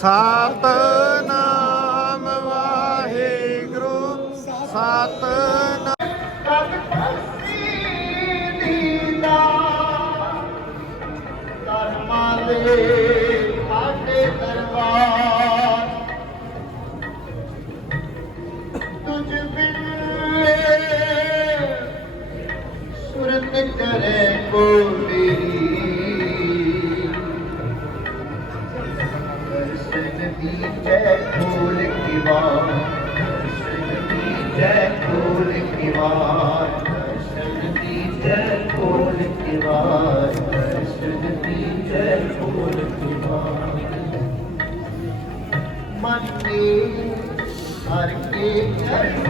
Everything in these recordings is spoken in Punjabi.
ਸਤਨਾਮ ਵਾਹਿਗੁਰੂ ਸਤਨਾਮ ਸਾਡੇ ਦਰਬਾਰ ਤੁਝ ਬਿਨ ਸੁਰਤ ਕਰੇ ਕੋਲੀ जय फूल की बात जय फूल की बात जय फूल की बात जय फूल की बात मन के हर के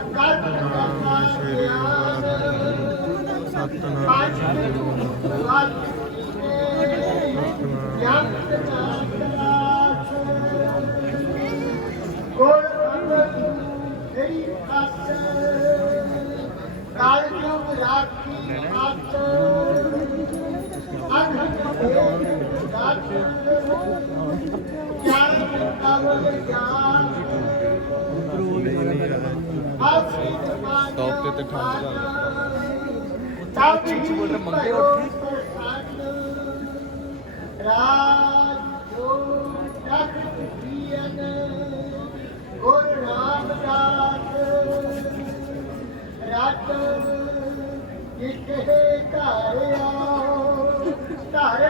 ਸਤਨਾਮ ਸ੍ਰੀ ਵਾਹਿਗੁਰੂ ਸਤਨਾਮ ਸ੍ਰੀ ਗੁਰ ਅੰਗਦ ਤੇਰੀ ਖਾਤਰ ਕਾਲ ਜੁਗ ਰਾਖੀ ਖਾਤਰ ਅਨਹਦ ਦੇ ਦਾਤ ਚਾਰ ਕਵਲ ਗਿਆਨ ਟੌਪ ਤੇ ਤੇ ਠੰਡ ਸਭ ਉੱਚੀ ਬੋਲ ਮੰਗੇ ਉੱਠੀ ਰਾਜ ਜੋ ਤਖਤ ਦੀਨ ਗੁਰ ਰਾਮਦਾਸ ਰਾਤ ਕਿਤੇ ਘਰ ਆਓ ਘਰ